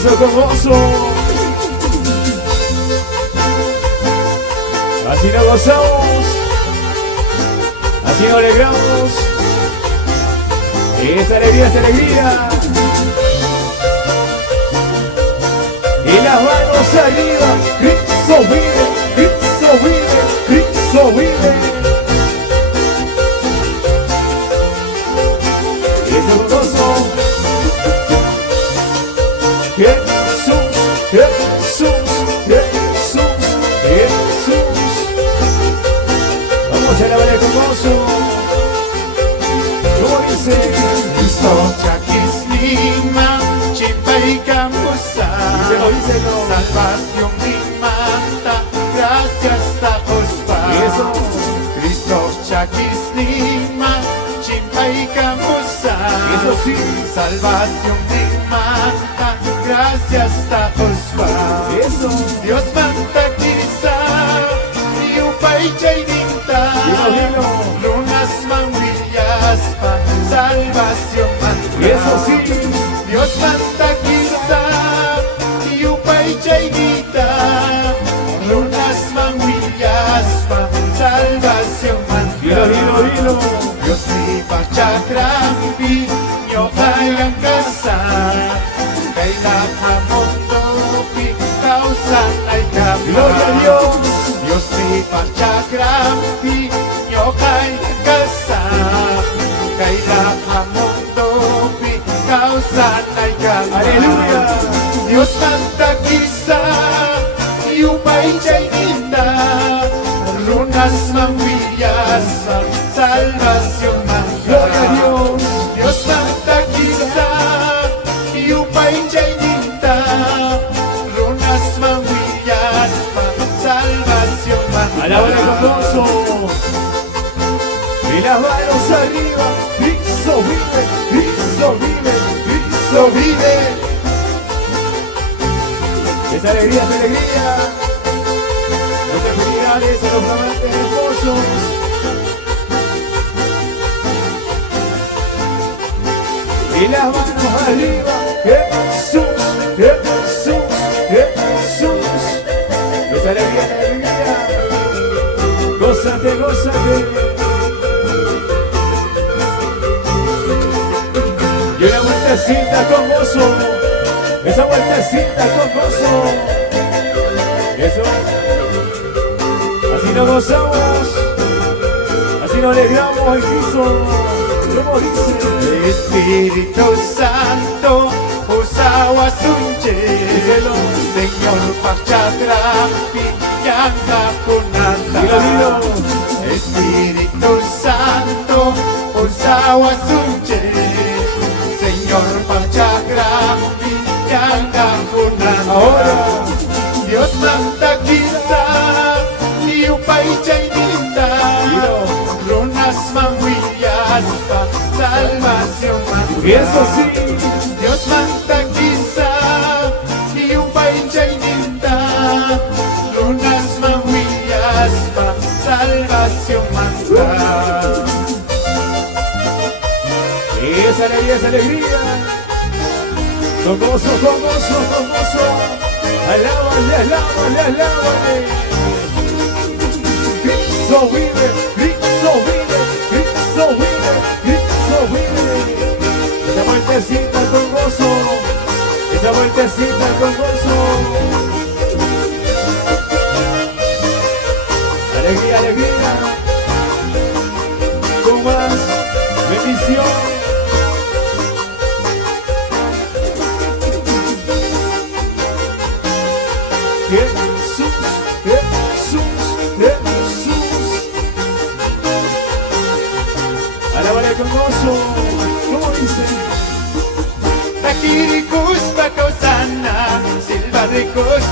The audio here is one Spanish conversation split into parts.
eso con gozo. Así nos gozamos, así nos alegramos. Esa alegría es alegría. Y las manos arriba, Cristo vive, Cristo vive, Cristo vive. Eso con gozo. Jesús, Jesús, Jesús, Jesús. Vamos a alabar con gozo. ¿Cómo dice? Cristo chakisnima, chimpai kamusa. Díselo. Salvación mi manta, gracias tapos Y eso. Cristo chakisnima, chimpai kamusa. Eso sí. Salvación mi manta, gracias tapos Eso. Dios manta quizá, y upay chayninta. Dilo. Lunas manvillas pa salvación manta. Y eso sí. Dios manta quizá, y upay chaynita. Lunas manvillas pa salvación manta. Dilo. Dios mi pachakrampi, ñoqayan casa. Kailangan mondopi, kausan ay Gloria a Dios. Dios mi pachakrampi, ñoqayan casa. Kailangan mondopi, kausan ay Aleluya. Dios manta quizá, y upay chaynita. Lunas manvillas, salvación manta. Gloria a Dios. Dios manta quizá, y upay chaynita. Lunas manvillas, salvación manta. Alábale con gozo. Y las manos arriba, Cristo vive, Cristo vive, Cristo vive. Esa alegría es alegría. Los felicidades a los amantes hermosos. Y las manos arriba, Jesús, Jesús, Jesús. Esa alegría es alegría. Gózate, gózate. Y una vueltecita con gozo. Esa vueltecita con gozo. Eso. Así nos gozamos. Así nos alegramos en Cristo. Como dice. Espíritu Santo, usawa sunche. Díselo. Señor pachakrampi, yanga kunanda. Dilo. Espíritu Santo, usawa sunche. Señor pachakrampi, yanga kunanda. Ahora. Dios manda quizá, y upay chaynita. Dilo. Lunas manvillas pa salvación manda. Y eso sí. Dios manda quizá, y upay chaynita. Lunas manvillas pa salvación manda. Esa alegría es alegría. Con gozo, con gozo, con gozo. Alábale, alábale, alábale. Cristo vive, Cristo vive, Cristo vive, Cristo vive. Esa vueltecita con gozo. Esa vueltecita con gozo. Alegría, alegría. Con más bendición. Jesús, Jesús, Jesús. Alábale con gozo. ¿Cómo dice? Takirikus pa kausana, silva de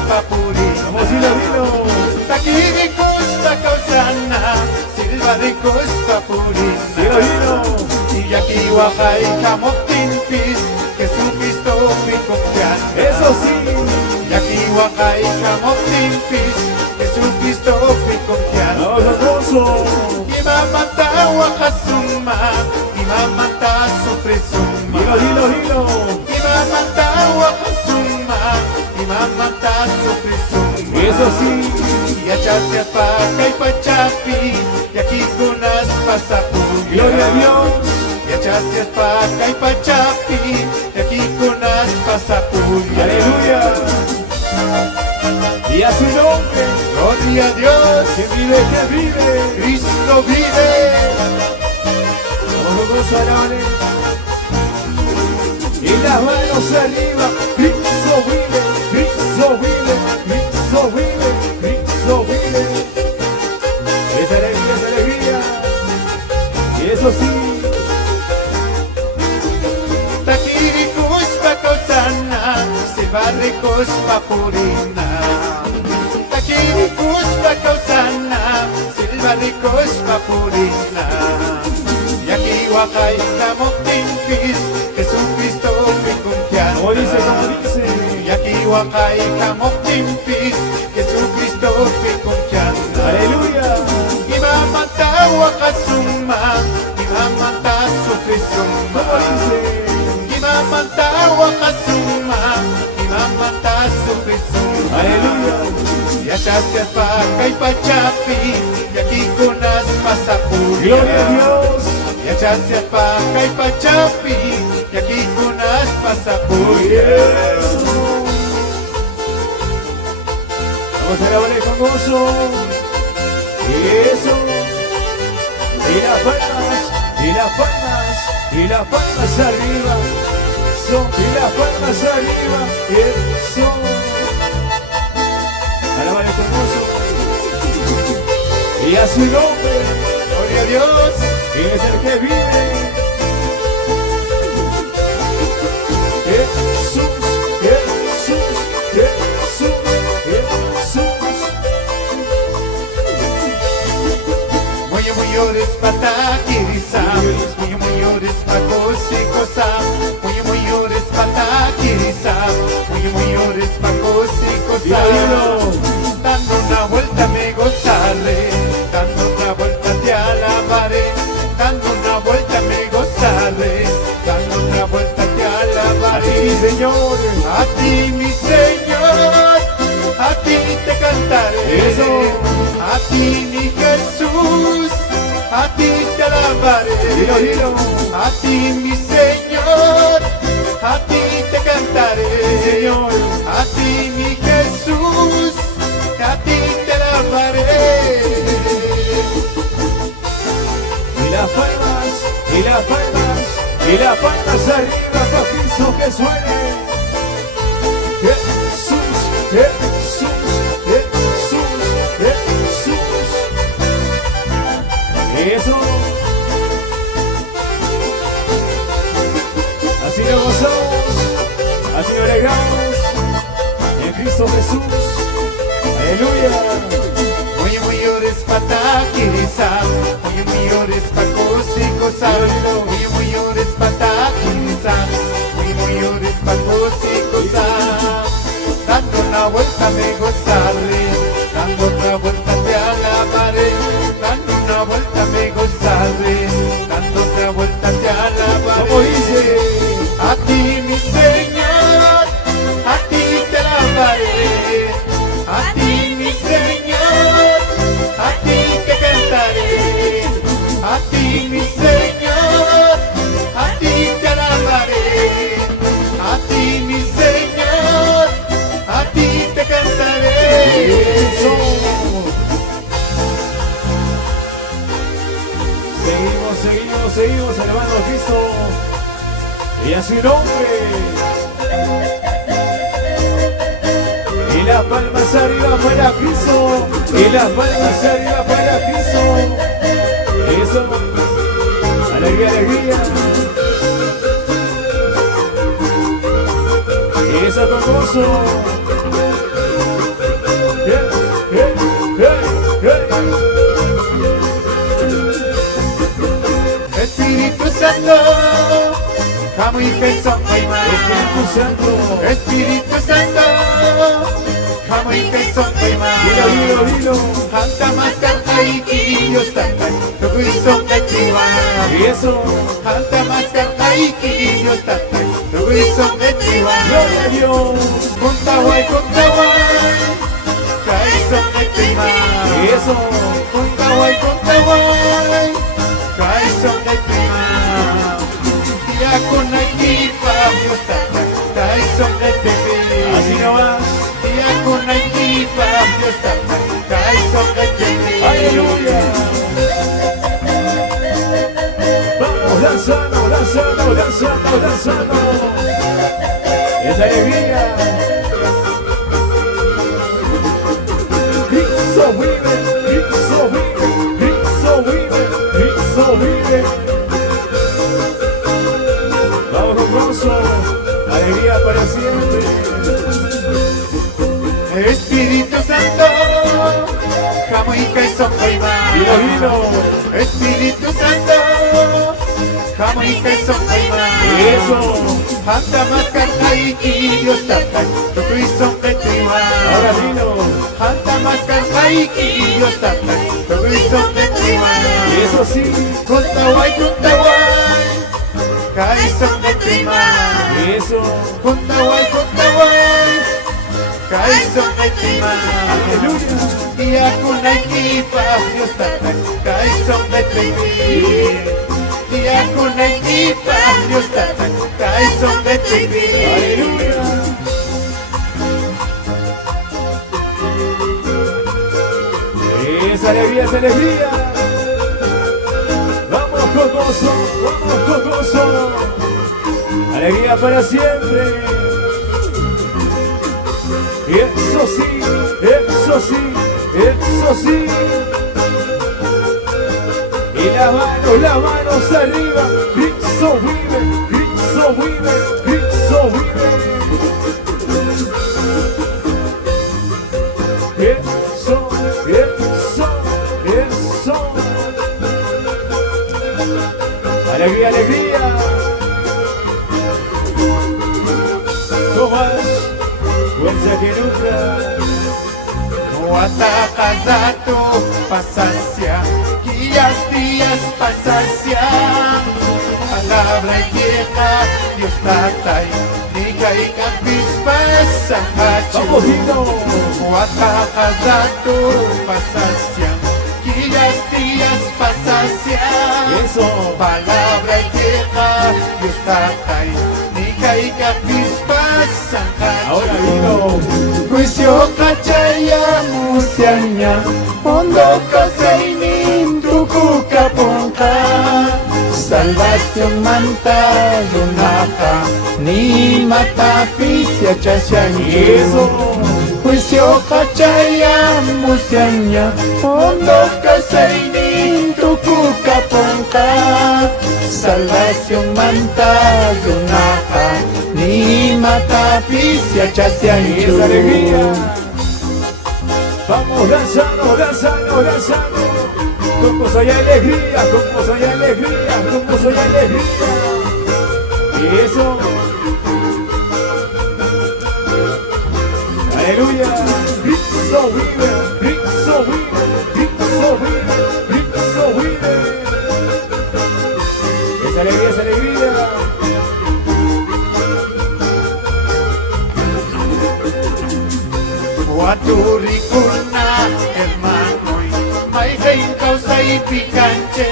pa puri. Como si lo vino. Takirikus pa kausana, silva de pa puri. Dilo, dilo. Y aquí wakay kamotin pis, Jesucristo mi confianza. Eso sí. Y aquí wakay kamotin pis, Jesucristo mi confianza. Vamos al gozo. Imamanta wakasuma, imamanta sufre suma. Dilo, dilo, dilo. Imamanta wakasuma, imamantaso presuma. Eso sí, Yachasya pakay pachapi, yakikunas pasapuya. gloria a Dios. Yachasya pakay pachapi, yakikunas pasapuya. Aleluya. Y a su nombre, Gloria a Dios, que vive. Cristo vive. Como gozo alabe. Y las manos arriba, Cristo vive, Cristo vive, Cristo vive, Cristo vive. Esa alegría. Y eso sí, Takirikus pakosana, silbarikos papurina. Takirikus pakosana, silbarikos papurina. Yakiwakay kamoktimpis, Jesucristo mi confianza. como dice. Yakiwakay kamoktimpis, Jesucristo mi confianza. Aleluya. Imamatawa kasuma, imamata sufrisuma. Como dice. Imamantawa kasuma, imamata sufrisuma. Aleluya. Yachasya pakay pachapi, yakikunas pasapuya. Gloria a Dios. Yachasya pakay pachapi, yakikunas pasapuya. Eso. Vamos a alabarle con gozo. Eso. Y las palmas, y las palmas, y las palmas arriba. Eso. Y las palmas arriba. Eso. Alabarle con gozo. Y a su nombre. Gloria a Dios, Y es el que vive. Jesús, Jesús, Jesús, Jesús. muy ores patakirisa, muy ores pakosikosa, muy ores patakirisa, muy ores pakosikosa. Dando una vuelta me gozaré, dando una vuelta te alabaré, dando una vuelta me gozaré, dando una vuelta te A ti, alabaré. mi Señor. A ti mi Señor, a ti te cantaré. Eso. A ti mi Jesús, a ti te alabaré. Dilo. A ti mi Señor, a ti te cantaré. Señor. A ti mi Jesús, a ti te alabaré. Y las palmas, y las palmas, y las palmas arriba para Cristo que suene. Jesús, Jesús, Jesús, Jesús. Eso. Así lo gozamos, así lo alegramos en Cristo Jesús. Aleluya. Muy ores patakirisa, muy ores pakosikosa, muy ores patakirisa, muy ores pakosikosa. Dando una vuelta me gozaré, dando otra vuelta te alabaré, dando una vuelta me gozaré, dando otra vuelta te alabaré. Como dice. A ti mi Señor, a ti te alabaré, a ti mi Señor, a ti te cantaré, a ti mi Señor, a ti te alabaré, a ti mi Señor, a ti te cantaré. Eso. Seguimos alabando a Cristo y a su nombre. Y las palmas arriba para Cristo, y las palmas arriba para Cristo. Eso, alegría. Eso con gozo. Espíritu Santo, Kamu Ikeso Kaima. Espíritu Santo. Espíritu Santo, Kamu Ikeso Kaima. Dilo. Hanta Master Kaiki Yostankai, Tuguiso Kaitiwa. Y eso, Hanta Master Kaiki Yostankai, tuisong etiwan. Gloria a Dios. Kuntaway, kaisong etiwan. Eso. Kuntaway, kaisong etiwan. Di ako nagipapyusta, kaisong etiwan. Así nomás. Di ako nagipapyusta, kaisong etiwan. Aleluya. Vamos danzando, danzando, danzando, danzando. Esa alegría. Cristo vive, Cristo vive, Cristo vive, Cristo vive. Vamos con gozo, alegría para siempre. Espíritu Santo, kamoy kay Sokayman. Vino, vino. Espíritu Santo, kamoy kay Sokayman. Eso. Handa maskarkay Diyos tatay, tutuisong ketiwan. Ahora vino. Handa maskarkay Diyos tatay, tutuisong ketiwan. Eso sí. Kuntaway, kaisong ketiwan. Eso. Kuntaway, kaisong ketiwan. Aleluya. Di ako nagipapyos tatay, kaisong ketiwan. Di ako nagipapyos tatay, kaisong ketiwan. Aleluya. Esa alegría, esa alegría. Vamos con gozo, vamos con gozo. Alegría para siempre. Y eso sí, eso sí, eso sí. Y las manos arriba. Cristo vive, Cristo vive, Cristo vive. Eso, eso, eso. Alegría, alegría. Con más fuerza que nunca. Watakazato pasasya, días pasasya. Palabra y tierra, Dios tatay, nigay kapispas sa hacho. Vamos, Hito. Watakazato pasasya, días pasasya. Eso. Palabra y tierra, Dios tatay, nigay kapispas sa hacho. Ahora vino. Juicio kachaya musyanya, Mondo kasainin tuku kapongka. Salvación manta yunaka, ni matapis ya Eso. chasyanyo. Juicio kachaya musyanya, Mondo kasainin tuku kapongka. Salvación manta yunaka, ni matapis ya Esa chasyanyo. alegría. Vamos danzando, danzando, danzando. Con gozo y alegría, con gozo y alegría, con gozo y alegría. Y eso. Aleluya. Cristo vive, Cristo vive, Cristo vive, Cristo vive. Esa alegría, esa alegría. Waturikuna hermanoy, may kayo sa ipikanche.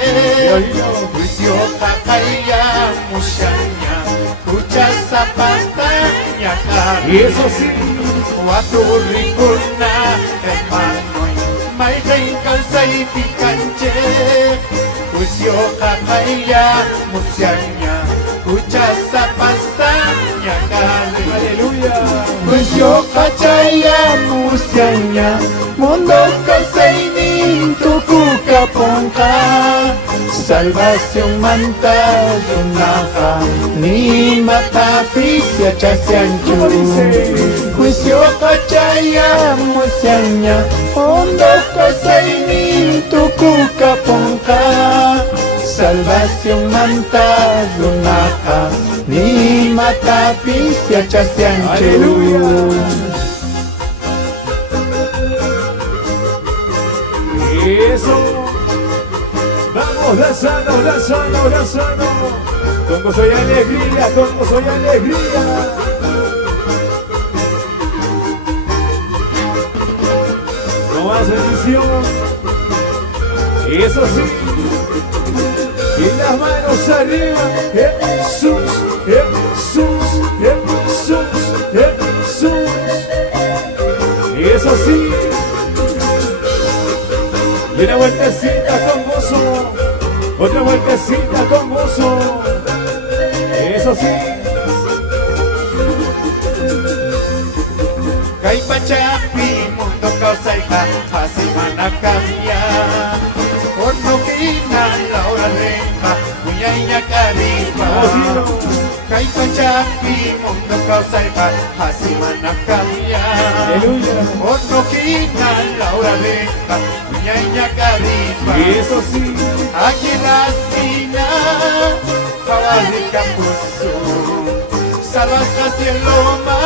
Juicio kakaya mo siya niya, kucha sa pasta niya kami. Y eso sí. Waturikuna hermanoy, may kayo sa ipikanche. Juicio kakaya mo siya niya, kucha sa pasta niya kami. Aleluya. Juicio kachaya musyanya, Mundo kasainin tuku kapongka. Salvación manta yunaka, ni matapis ya chasyanchu. ¿Cómo dice? Juicio kachaya musyanya, Mundo kasainin tuku kapongka. Salvación manta yunaka, ni matapis ya chasyanchu. Aleluya. Eso. Vamos Vamos danzando, danzando, danzando. Con gozo y alegría, con gozo y alegría. Con más bendición. Y eso sí. Y las manos arriba. Jesús, Jesús, Jesús, Jesús. Y eso sí. Y una vueltecita con gozo, otra vueltecita con gozo, eso sí. Kaipachapi mundo kausaiha hasimana kamia Ono kina laura lenga Kunyainya kariba Kaipachapi mundo kausaiha hasimana kamia Aleluya. Ono kina laura lenga Kunyainya kariba Y eso sí. Aquí la esquina Fabrica puso Salvas hacia el loma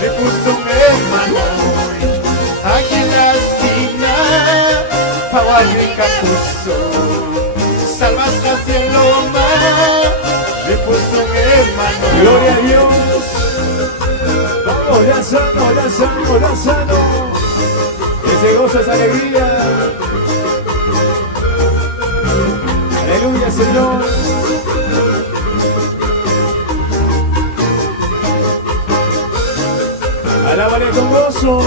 Repuso un hermano Aquí en la esquina Fabrica puso Salvas hacia el loma Repuso un hermano Gloria a Dios. Vamos danzando, danzando, danzando. Ese gozo, esa alegría. Aleluya, Señor. Alábale con gozo.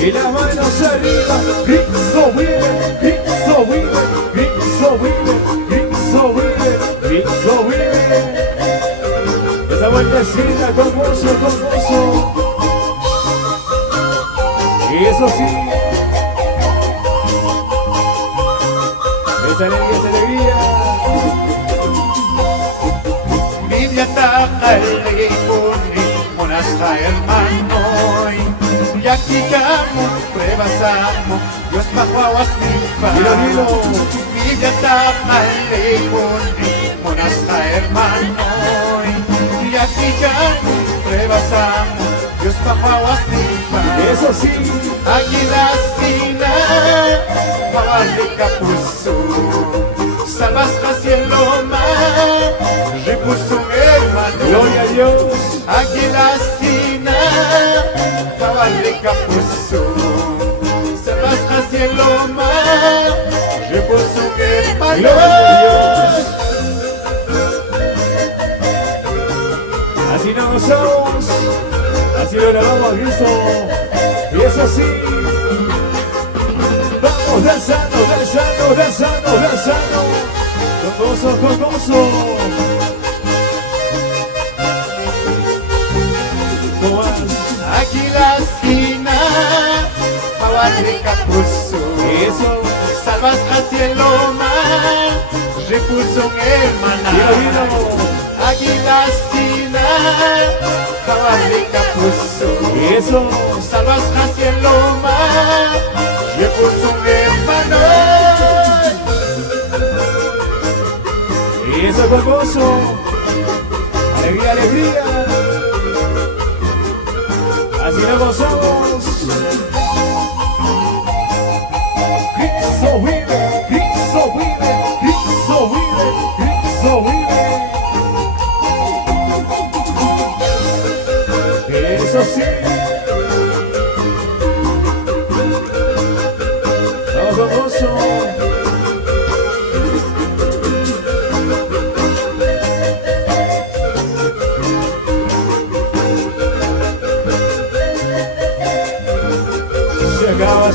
Y las manos arriba. Cristo vive, Cristo vive, Cristo vive, Cristo vive, Cristo vive. Esa vueltecita con gozo, con gozo. Y eso sí. Esa alegría, esa alegría. Biblia takal puni Monasha hermano Y aquí kamo pruebas amo Dios pahuawas Dilo. Biblia takal puni Monasha hermano Y aquí kamo pruebas amo Dios pahuawas Eso sí. Aquí la esquina Fabrica puso Salvas hacia el loma Repuso un hermano Gloria a Dios. Aquí la esquina Fabrica puso Salvas hacia el loma Repuso un hermano Gloria a Dios. Así nos gozamos. Así lo grabamos a Cristo. Y eso sí. Vamos danzando, danzando, danzando, danzando. Con gozo, con gozo. ¿Cómo vas? Aquí la esquina Fabrica puso Eso. Salvas hacia el loma Repuso un hermano Dilo. Aquí la esquina Fabrica puso Y eso. Salvas hacia el loma Repuso un hermano Y eso con gozo. Alegría, alegría. Así nos gozamos. Cristo vive, Cristo vive, Cristo vive, Cristo vive. Eso sí. Vamos con gozo.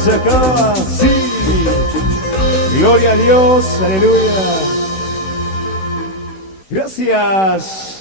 Se acaba, sí. Gloria a Dios, aleluya. Gracias.